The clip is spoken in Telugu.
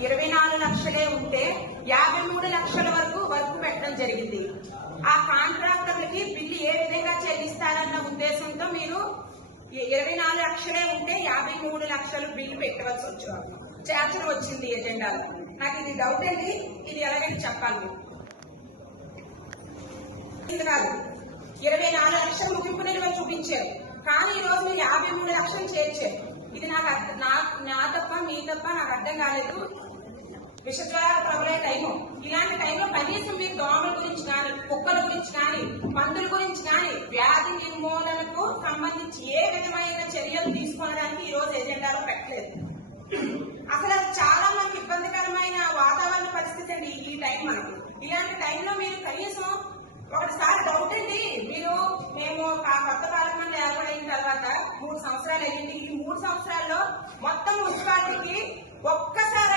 24 లక్షలే ఉంటే 53 లక్షల వరకు వర్క్ పెట్టడం జరిగింది. ఆ కాంట్రాక్టర్లకి బిల్లు ఏ విధంగా చెల్లిస్తారన్న ఉద్దేశంతో మీరు 24 లక్షలే ఉంటే 53 లక్షలు బిల్లు పెట్టవలసి చేర్చడం వచ్చింది ఎజెండాలో. నాకు ఇది డౌట్ అండి, ఇది ఎలాగైనా చెప్పాలి. ఇది కాదు 24 లక్షలు ముగింపు నిల్వ చూపించారు, కానీ ఈ రోజు మీరు 53 లక్షలు చేర్చారు. ఇది నాకు నా తప్ప మీ తప్ప నాకు అర్థం కాలేదు. విషజ్వరాలు ప్రబలే టైము, ఇలాంటి టైంలో కనీసం మీరు దోమల గురించి కానీ, కుక్కల గురించి కానీ, పందుల గురించి కానీ వ్యాధి నిర్మూలనకు సంబంధించి ఏ విధమైన చర్యలు తీసుకోవడానికి ఈ రోజు ఎజెండాలో పెట్టలేదు. అసలు అది చాలా మనకు ఇబ్బందికరమైన వాతావరణ పరిస్థితి అండి ఈ టైం. మనకు ఇలాంటి టైంలో మీరు కనీసం ఒకటిసారి డౌట్ అండి, మేము కొత్త పార్లమెంట్ ఏర్పడిన తర్వాత 3 సంవత్సరాలు అయ్యింది. ఈ 3 సంవత్సరాల్లో మొత్తం మున్సిపాలిటీకి ఒక్కసారి